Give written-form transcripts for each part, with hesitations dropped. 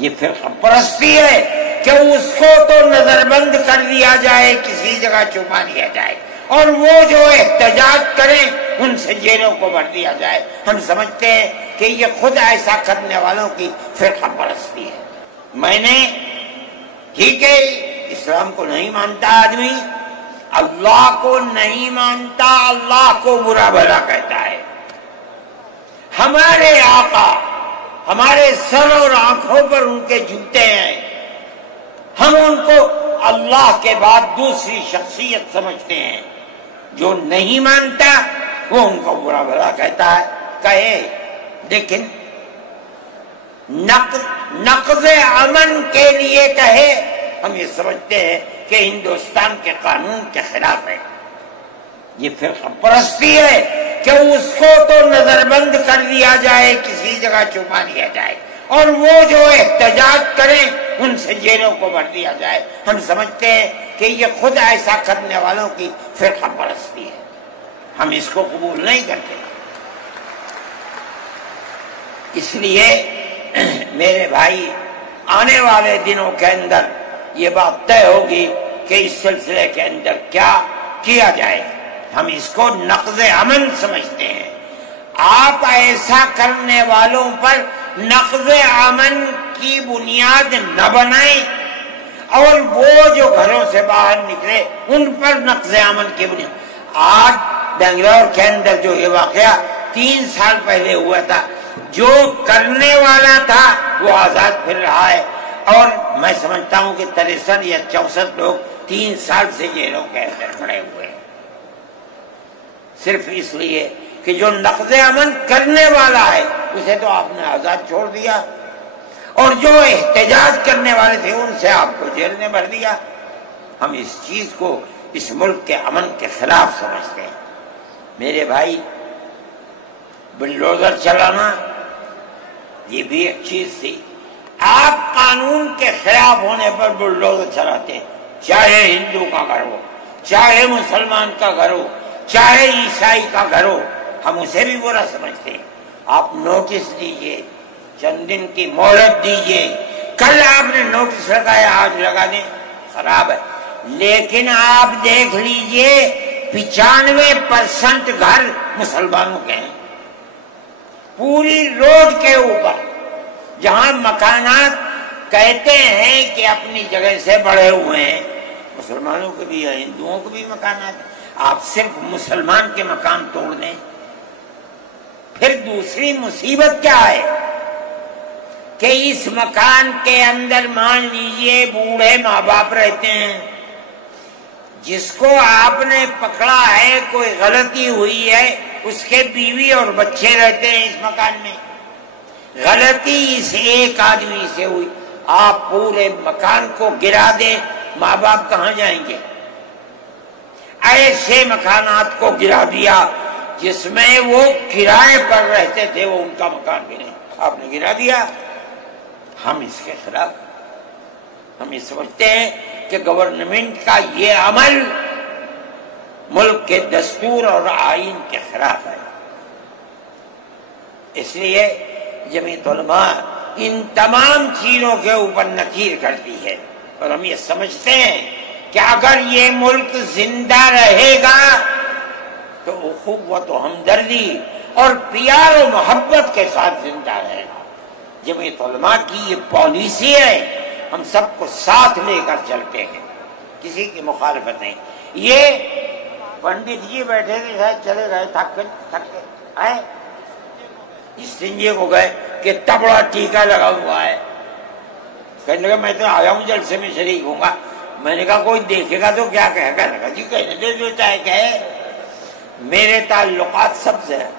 یہ فرقہ پرستی ہے کہ اس کو تو نظر بند کر دیا جائے، کسی جگہ چھپا دیا جائے، اور وہ جو احتجاج کریں ان سے جیلوں کو بھر دیا جائے۔ ہم سمجھتے ہیں کہ یہ خود ایسا کرنے والوں کی فرقہ پرستی ہے۔ میں نے ٹھیک ہے اسلام کو نہیں مانتا آدمی، اللہ کو نہیں مانتا، اللہ کو برا بھلا کہتا ہے۔ ہمارے آقا ہمارے سر اور آنکھوں پر ان کے جوتے ہیں، ہم ان کو اللہ کے بعد دوسری شخصیت سمجھتے ہیں۔ جو نہیں مانتا وہ ان کو برا بھلا کہتا ہے، کہے، لیکن نقض امن کے لیے کہے، ہم یہ سمجھتے ہیں کہ ہندوستان کے قانون کے خلاف ہے۔ یہ فرقہ پرستی ہے کہ اس کو تو نظر بند کر دیا جائے، کسی جگہ چھپا دیا جائے، اور وہ جو احتجاج کریں ان سے جیلوں کو بھر دیا جائے۔ ہم سمجھتے ہیں کہ یہ خود ایسا کرنے والوں کی فرقہ پرستی ہے، ہم اس کو قبول نہیں کرتے۔ اس لیے میرے بھائی آنے والے دنوں کے اندر یہ بات طے ہوگی کہ اس سلسلے کے اندر کیا کیا جائے۔ ہم اس کو نقض امن سمجھتے ہیں۔ آپ ایسا کرنے والوں پر نقض امن کی بنیاد نہ بنائیں، اور وہ جو گھروں سے باہر نکلے ان پر نقض امن کی بنیاد۔ آج بنگلور کے اندر جو یہ واقعہ 3 سال پہلے ہوا تھا، جو کرنے والا تھا وہ آزاد پھر رہا ہے، اور میں سمجھتا ہوں کہ 63 یا 64 لوگ 3 سال سے جیلوں کے اندر پڑے ہوئے ہیں، صرف اس لیے کہ جو نقض امن کرنے والا ہے اسے تو آپ نے آزاد چھوڑ دیا، اور جو احتجاج کرنے والے تھے ان سے آپ کو جیل میں بھر دیا۔ ہم اس چیز کو اس ملک کے امن کے خلاف سمجھتے ہیں۔ میرے بھائی بلڈوزر چلانا یہ بھی ایک چیز تھی۔ آپ قانون کے خلاف ہونے پر بلڈوزر چلاتے ہیں، چاہے ہندو کا گھر ہو، چاہے مسلمان کا گھر ہو، چاہے عیسائی کا گھر ہو، ہم اسے بھی برا سمجھتے ہیں۔ آپ نوٹس دیجئے، چند دن کی مہلت دیجئے، کل آپ نے نوٹس لگایا آج لگا دیں، خراب ہے، لیکن آپ دیکھ لیجئے 95% گھر مسلمانوں کے ہیں۔ پوری روڈ کے اوپر جہاں مکانات کہتے ہیں کہ اپنی جگہ سے بڑھے ہوئے ہیں، مسلمانوں کے بھی ہیں، ہندوؤں کے بھی مکانات ہیں، آپ صرف مسلمان کے مکان توڑ دیں۔ پھر دوسری مصیبت کیا ہے کہ اس مکان کے اندر مان لیجئے بوڑھے ماں باپ رہتے ہیں، جس کو آپ نے پکڑا ہے، کوئی غلطی ہوئی ہے، اس کے بیوی اور بچے رہتے ہیں اس مکان میں، غلطی اس ایک آدمی سے ہوئی، آپ پورے مکان کو گرا دیں، ماں باپ کہاں جائیں گے؟ ایسے مکانات کو گرا دیا جس میں وہ کرائے پر رہتے تھے، وہ ان کا مکان بھی نہیں، آپ نے گرا دیا۔ ہم اس کے خلاف، ہم یہ سمجھتے ہیں کہ گورنمنٹ کا یہ عمل ملک کے دستور اور آئین کے خلاف ہے۔ اس لیے جمعیت علماء ان تمام چیزوں کے اوپر نکیر کرتی ہے، اور ہم یہ سمجھتے ہیں کہ اگر یہ ملک زندہ رہے گا تو اخوت و ہمدردی اور پیار و محبت کے ساتھ زندہ رہے گا۔ جمعیت علماء کی یہ پالیسی ہے، ہم سب کو ساتھ لے کر چلتے ہیں، کسی کی مخالفت نہیں۔ یہ پنڈت جی بیٹھے تھے، شاید چلے گئے، تھک کے آئے، اس سنجے کو گئے کہ اتنا بڑا ٹیکا لگا ہوا ہے، کہنے لگا میں تو آیا ہوں جلسے میں شریک ہوں گا۔ میں نے کہا کوئی دیکھے گا تو کیا کہے گا؟ لگا جی کہنے دے جو چاہے کہے، میرے تعلقات سب سے ہیں،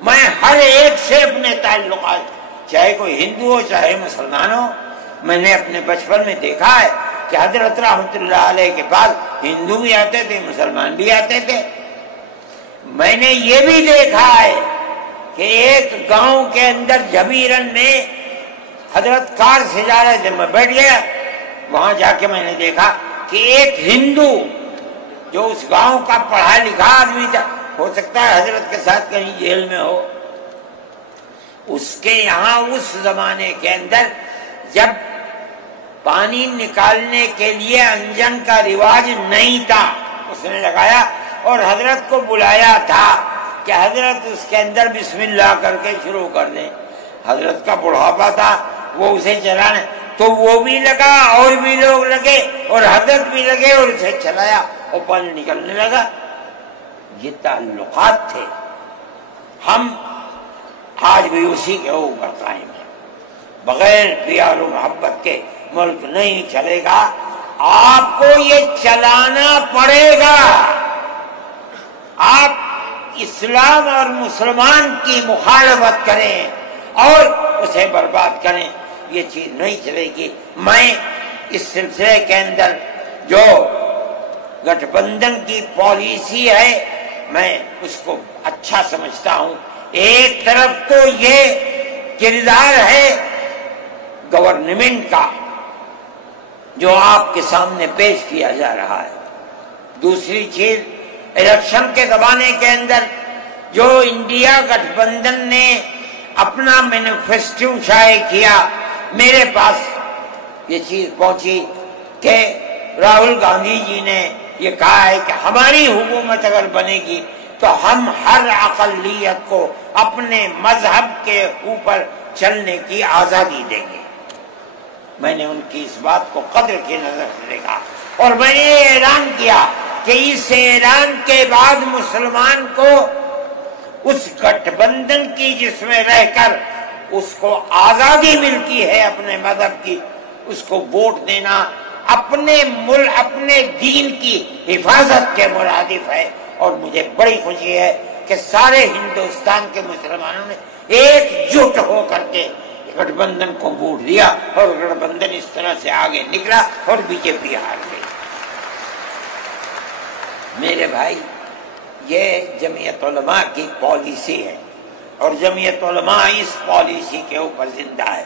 میں ہر ایک سے اپنے تعلقات، چاہے کوئی ہندو ہو چاہے مسلمان ہو، میں نے اپنے بچپن میں دیکھا ہے کہ حضرت رحمت اللہ علیہ کے پاس ہندو بھی آتے تھے، مسلمان بھی آتے تھے۔ میں نے یہ بھی دیکھا ہے کہ ایک گاؤں کے اندر جبیرن میں حضرت کار سے جا رہے تھے، میں بیٹھ گیا، وہاں جا کے میں نے دیکھا کہ ایک ہندو جو اس گاؤں کا پڑھا لکھا آدمی تھا، ہو سکتا ہے حضرت کے ساتھ کہیں جیل میں ہو، اس کے یہاں اس زمانے کے اندر جب پانی نکالنے کے لیے انجن کا رواج نہیں تھا اس نے لگایا اور حضرت کو بلایا تھا کہ حضرت اس کے اندر بسم اللہ کر کے شروع کر دیں. حضرت کا بڑھاپا تھا، وہ اسے چلانے، تو وہ بھی لگا اور بھی لوگ لگے اور حضرت بھی لگے اور اسے چلایا اور پانی نکلنے لگا. یہ تعلقات تھے. ہم آج بھی اسی کے اوپر قائم ہیں. بغیر پیار و محبت کے ملک نہیں چلے گا. آپ کو یہ چلانا پڑے گا. آپ اسلام اور مسلمان کی مخالفت کریں اور اسے برباد کریں، یہ چیز نہیں چلے گی. میں اس سلسلے کے اندر جو گٹھ بندھن کی پالیسی ہے میں اس کو اچھا سمجھتا ہوں. ایک طرف تو یہ کردار ہے گورنمنٹ کا جو آپ کے سامنے پیش کیا جا رہا ہے. دوسری چیز الیکشن کے زمانے کے اندر جو انڈیا گٹھ بندھن نے اپنا مینیفیسٹو شائع کیا، میرے پاس یہ چیز پہنچی کہ راہل گاندھی جی نے یہ کہا ہے کہ ہماری حکومت اگر بنے گی تو ہم ہر اقلیت کو اپنے مذہب کے اوپر چلنے کی آزادی دیں گے. میں نے ان کی اس بات کو قدر کی نظر سے دیکھا اور میں نے یہ اعلان کیا کہ اس اعلان کے بعد مسلمان کو اس گٹھ بندھن کی جس میں رہ کر اس کو آزادی ملتی ہے اپنے مذہب کی، اس کو ووٹ دینا اپنے ملک اپنے دین کی حفاظت کے مرادف ہے. اور مجھے بڑی خوشی ہے کہ سارے ہندوستان کے مسلمانوں نے ایک جٹ ہو کر کے گٹھ بندھن کو ووٹ دیا اور گٹھ بندھن اس طرح سے آگے نکلا اور بی جے پی ہار گئی. میرے بھائی، یہ جمعیت علماء کی پالیسی ہے اور جمعیت علماء اس پالیسی کے اوپر زندہ ہے.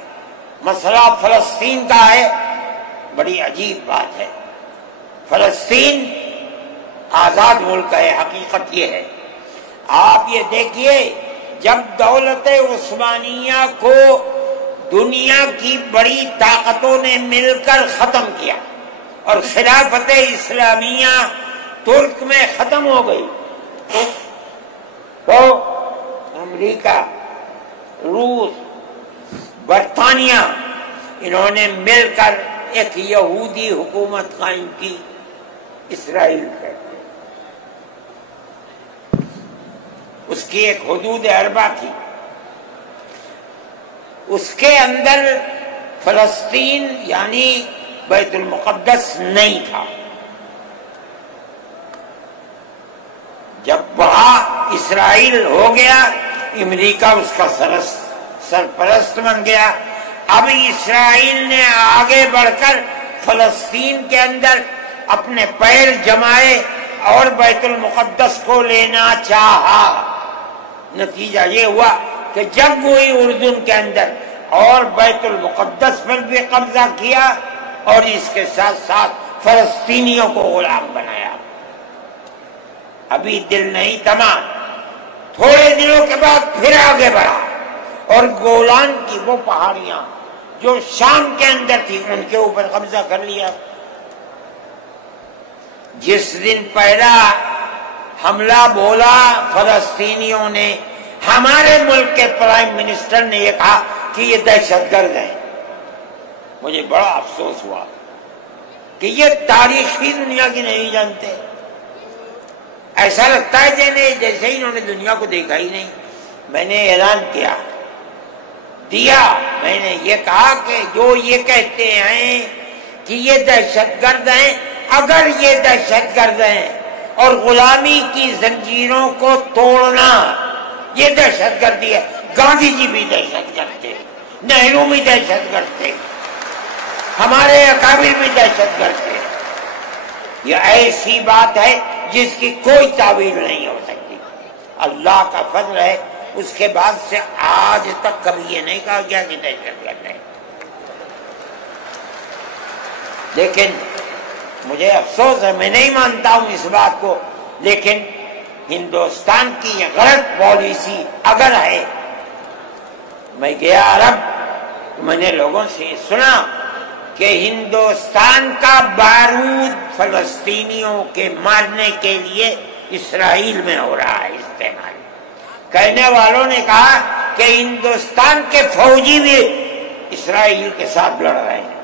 مسئلہ فلسطین کا ہے، بڑی عجیب بات ہے. فلسطین آزاد ملک ہے، حقیقت یہ ہے. آپ یہ دیکھیے، جب دولت عثمانیہ کو دنیا کی بڑی طاقتوں نے مل کر ختم کیا اور خلافت اسلامیہ ترک میں ختم ہو گئی تو امریکہ، روس، برطانیہ انہوں نے مل کر ایک یہودی حکومت قائم کی، اسرائیل کہتے ہیں. اس کی ایک حدود اربع تھی، اس کے اندر فلسطین یعنی بیت المقدس نہیں تھا. جب وہاں اسرائیل ہو گیا، امریکہ اس کا سرپرست بن گیا. اب اسرائیل نے آگے بڑھ کر فلسطین کے اندر اپنے پیر جمائے اور بیت المقدس کو لینا چاہا. نتیجہ یہ ہوا کہ جب وہی اردن کے اندر اور بیت المقدس پر بھی قبضہ کیا اور اس کے ساتھ ساتھ فلسطینیوں کو غلام بنایا. ابھی دل نہیں تھما، تھوڑے دنوں کے بعد پھر آگے بڑھا اور گولان کی وہ پہاڑیاں جو شام کے اندر تھی ان کے اوپر قبضہ کر لیا. جس دن پہلا حملہ بولا فلسطینیوں نے، ہمارے ملک کے پرائم منسٹر نے یہ کہا کہ یہ دہشت گرد ہیں. مجھے بڑا افسوس ہوا کہ یہ تاریخ ہی دنیا کی نہیں جانتے. ایسا لگتا ہے جیسے ہی انہوں نے دنیا کو دیکھا ہی نہیں. میں نے اعلان دیا میں نے یہ کہا کہ جو یہ کہتے ہیں کہ یہ دہشت گرد ہیں، اگر یہ دہشت گرد ہیں اور غلامی کی زنجیروں کو توڑنا یہ دہشت گردی ہے، گاندھی جی بھی دہشت گرد تھے، نہرو بھی دہشت گرد تھے، ہمارے اکابر بھی دہشت گرد تھے. یہ ایسی بات ہے جس کی کوئی تعبیر نہیں ہو سکتی. اللہ کا فضل ہے، اس کے بعد سے آج تک کبھی یہ نہیں کہا گیا کہ دہشت گرد ہے. لیکن مجھے افسوس ہے، میں نہیں مانتا ہوں اس بات کو، لیکن ہندوستان کی یہ غلط پالیسی اگر ہے. میں گیا عرب، میں نے لوگوں سے سنا کہ ہندوستان کا بارود فلسطینیوں کے مارنے کے لیے اسرائیل میں ہو رہا ہے استعمال. کہنے والوں نے کہا کہ ہندوستان کے فوجی بھی اسرائیل کے ساتھ لڑ رہے ہیں.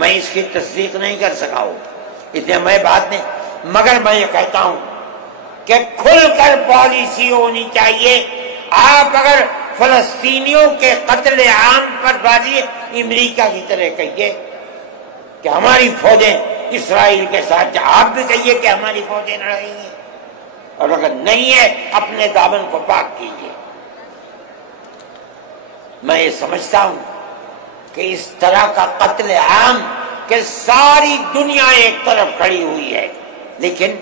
میں اس کی تصدیق نہیں کر سکا ہوں، اتنے میں بات نہیں، مگر میں یہ کہتا ہوں کہ کھل کر پالیسی ہونی چاہیے. آپ اگر فلسطینیوں کے قتل عام پر بازی امریکہ کی طرح کہیے کہ ہماری فوجیں اسرائیل کے ساتھ، آپ بھی کہیے کہ ہماری فوجیں لڑ رہی ہیں، اور اگر نہیں ہے اپنے دامن کو پاک کیجیے. میں یہ سمجھتا ہوں کہ اس طرح کا قتل عام کہ ساری دنیا ایک طرف کھڑی ہوئی ہے، لیکن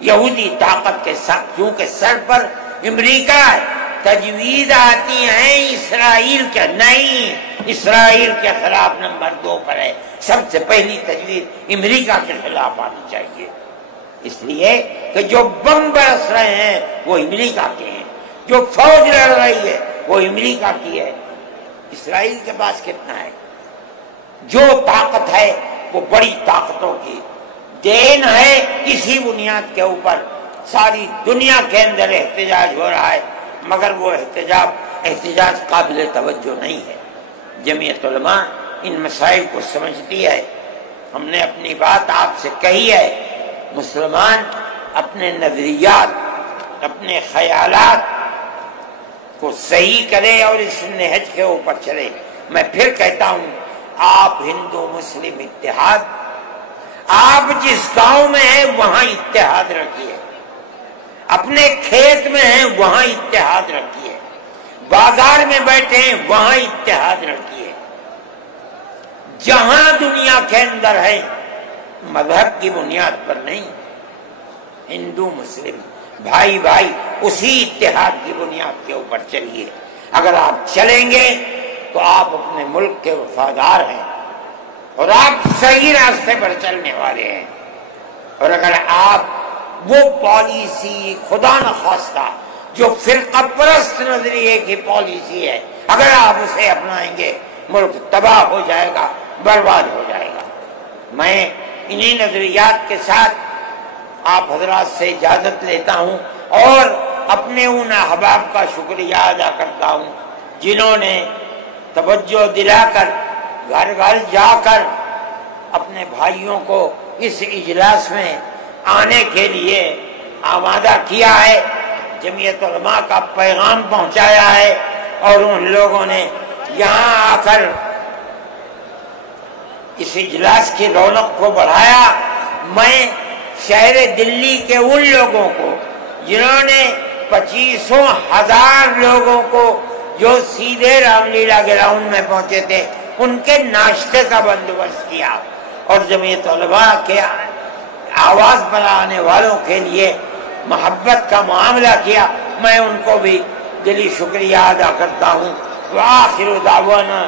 یہودی طاقت کے ساتھ کیونکہ سر پر امریکہ ہے، تجویز آتی ہیں اسرائیل کے، نہیں، اسرائیل کے خلاف نمبر 2 پر ہے. سب سے پہلی تجویز امریکہ کے خلاف آنی چاہیے، اس لیے کہ جو بم برس رہے ہیں وہ امریکہ کے ہیں، جو فوج لڑ رہی ہے وہ امریکہ کی ہے. اسرائیل کے پاس کتنا ہے؟ جو طاقت ہے وہ بڑی طاقتوں کی دین ہے. اسی بنیاد کے اوپر ساری دنیا کے اندر احتجاج ہو رہا ہے، مگر وہ احتجاج قابل توجہ نہیں ہے. جمعیت علماء ان مسائل کو سمجھتی ہے. ہم نے اپنی بات آپ سے کہی ہے. مسلمان اپنے نظریات، اپنے خیالات کو صحیح کرے اور اس نہج کے اوپر چلے. میں پھر کہتا ہوں، آپ ہندو مسلم اتحاد، آپ جس گاؤں میں ہیں وہاں اتحاد رکھیے، اپنے کھیت میں ہیں وہاں اتحاد رکھیے، بازار میں بیٹھے ہیں وہاں اتحاد رکھیے. جہاں دنیا کے اندر ہے مذہب کی بنیاد پر نہیں، ہندو مسلم بھائی بھائی اسی اتحاد کی بنیاد کے اوپر چلیے. اگر آپ چلیں گے تو آپ اپنے ملک کے وفادار ہیں اور آپ صحیح راستے پر چلنے والے ہیں. اور اگر آپ وہ پالیسی خدا نخواستہ جو فرقہ پرست نظریے کی پالیسی ہے، اگر آپ اسے اپنائیں گے ملک تباہ ہو جائے گا، برباد ہو جائے گا. میں انہی نظریات کے ساتھ آپ حضرات سے اجازت لیتا ہوں اور اپنے ان احباب کا شکریہ ادا کرتا ہوں جنہوں نے توجہ دلا کر گھر گھر جا کر اپنے بھائیوں کو اس اجلاس میں آنے کے لیے آمادہ کیا ہے، جمعیت علماء کا پیغام پہنچایا ہے، اور ان لوگوں نے یہاں آ کر اس اجلاس کی رونق کو بڑھایا. میں شہر دلی کے ان لوگوں کو جنہوں نے 25,000 لوگوں کو جو سیدھے رام لیلا گراؤنڈ میں پہنچے تھے ان کے ناشتے کا بندوبست کیا، اور جمعیت علماء کے آواز پر آنے والوں کے لیے محبت کا معاملہ کیا، میں ان کو بھی دلی شکریہ ادا کرتا ہوں. وآخر دعوانا